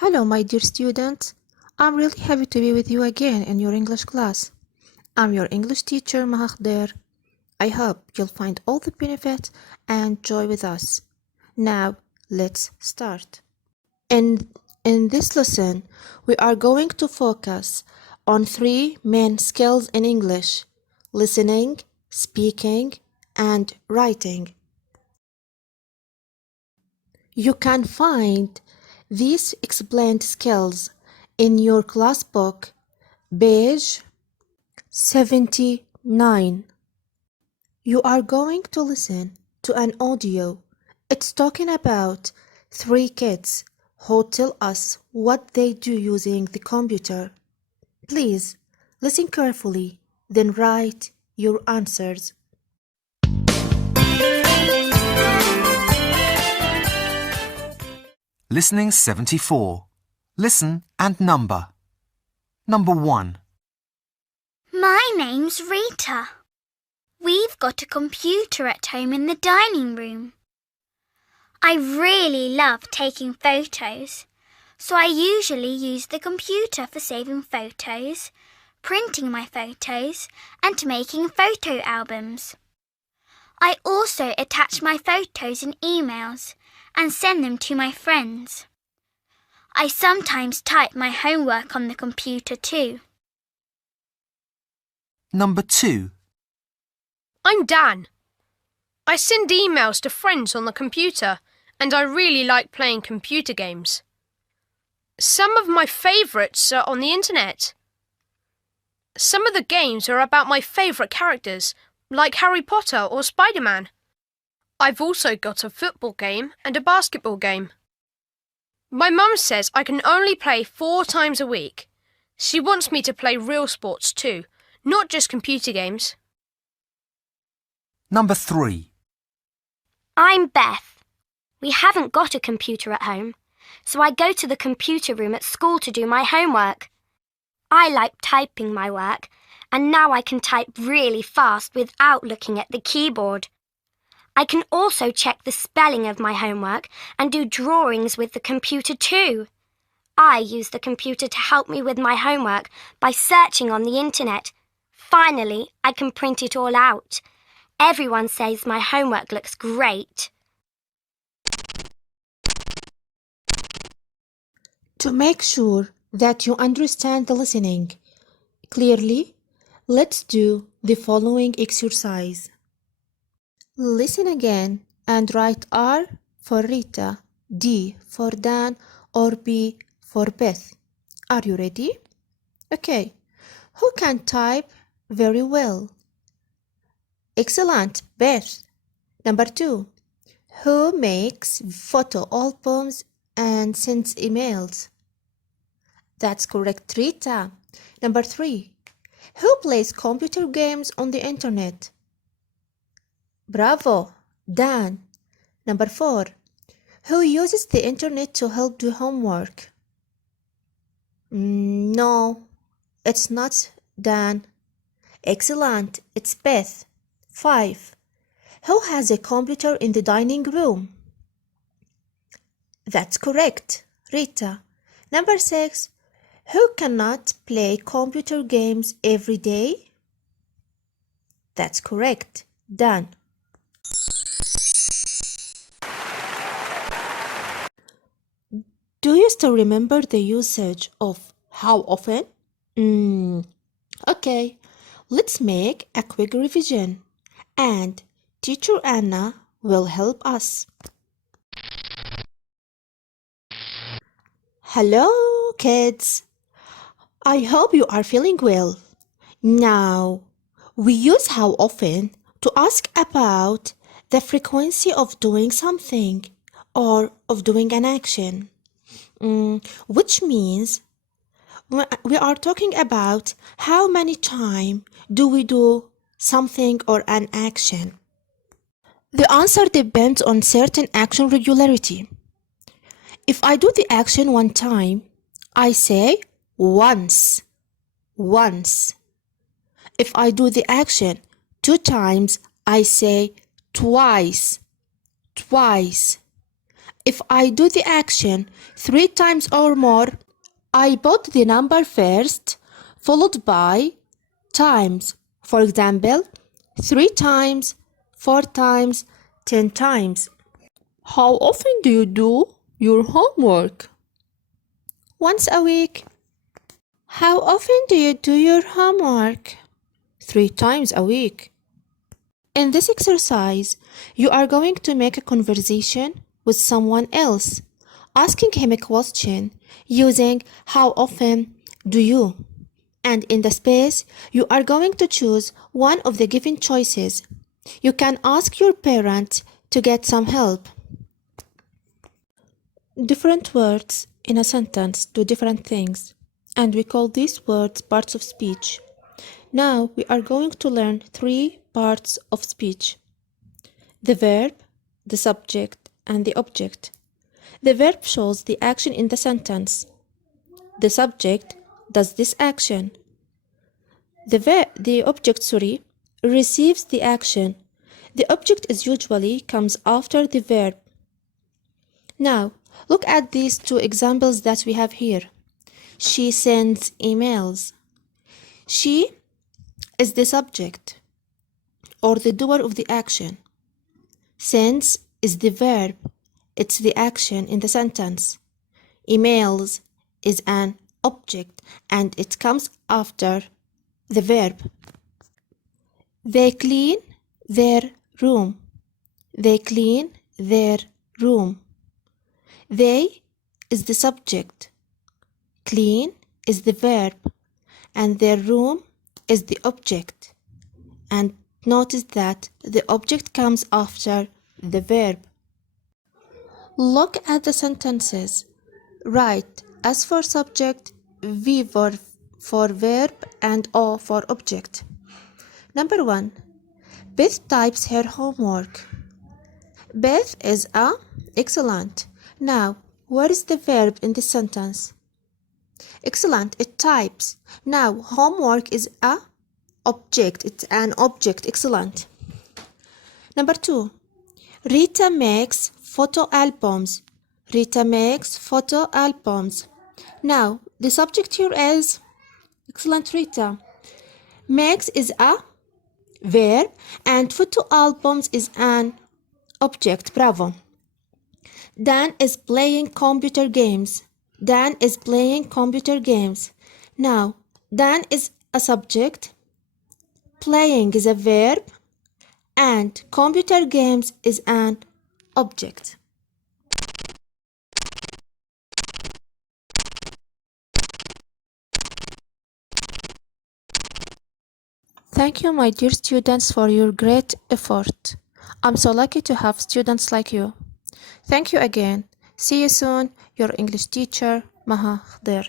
Hello, my dear students. I'm really happy to be with you again in your English class. I'm your English teacher, Mahakder. I hope you'll find all the benefit and joy with us. Now, let's start. In this lesson, we are going to focus on three main skills in English: listening, speaking, and writing. You can find these explained skills in your class book, page 79. You are going to listen to an audio. It's talking about three kids who tell us what they do using the computer. Please listen carefully, then write your answers. Listening 74. Listen and number. Number 1. My name's Rita. We've got a computer at home in the dining room. I really love taking photos, so I usually use the computer for saving photos, printing my photos, and making photo albums. I also attach my photos in emails and send them to my friends. I sometimes type my homework on the computer too. Number 2. I'm Dan. I send emails to friends on the computer, and I really like playing computer games. Some of my favourites are on the internet. Some of the games are about my favourite characters, like Harry Potter or Spider-Man. I've also got a football game and a basketball game. My mum says I can only play 4 times a week. She wants me to play real sports too, not just computer games. Number 3. I'm Beth. We haven't got a computer at home, so I go to the computer room at school to do my homework. I like typing my work, and now I can type really fast without looking at the keyboard. I can also check the spelling of my homework and do drawings with the computer too. I use the computer to help me with my homework by searching on the internet. Finally, I can print it all out. Everyone says my homework looks great. To make sure that you understand the listening clearly, let's do the following exercise. Listen again and write R for Rita, D for Dan, or B for Beth. Are you ready? Okay. Who can type very well? Excellent, Beth. Number 2. Who makes photo albums and sends emails? That's correct, Rita. Number 3. Who plays computer games on the internet? Bravo, Dan. Number 4. Who uses the internet to help do homework? No, it's not Dan. Excellent, it's Beth. 5. Who has a computer in the dining room? That's correct, Rita. Number 6. Who cannot play computer games every day? That's correct, Dan. Do you still remember the usage of how often? Okay, let's make a quick revision, and Teacher Anna will help us. Hello, kids. I hope you are feeling well. Now, we use how often to ask about the frequency of doing something or of doing an action. Which means we are talking about how many times do we do something or an action. The answer depends on certain action regularity. If I do the action 1 time, I say once. If I do the action 2 times, I say twice. If I do the action 3 times or more, I put the number first, followed by times. For example, 3 times, 4 times, 10 times. How often do you do your homework? Once a week. How often do you do your homework? 3 times a week. In this exercise, you are going to make a conversation with someone else, asking him a question using how often do you? And in the space, you are going to choose one of the given choices. You can ask your parent to get some help. Different words in a sentence do different things, and we call these words parts of speech. Now we are going to learn 3 parts of speech: the verb, the subject, and the object. The verb shows the action in the sentence. The subject does this action. The object receives the action. The object usually comes after the verb. Now, look at these 2 examples that we have here. She sends emails. She is the subject or the doer of the action. Sends is the verb. It's the action in the sentence. Emails is an object and it comes after the verb. They clean their room. They clean their room. They is the subject. Clean is the verb. And their room is the object. And notice that the object comes after the verb. Look at the sentences. Write S for subject, V for verb, and O for object. Number 1. Beth types her homework. Beth is a excellent. Now, where is the verb in this sentence? Excellent, it types. Now, homework is a object. It's an object. Excellent. Number 2. Rita makes photo albums. Rita makes photo albums. Now, the subject here is excellent, Rita. Makes is a verb and photo albums is an object. Bravo. Dan is playing computer games. Dan is playing computer games. Now, Dan is a subject, playing is a verb, and computer games is an object. Thank you, my dear students, for your great effort. I'm so lucky to have students like you. Thank you again. See you soon. Your English teacher, Maha Khdir.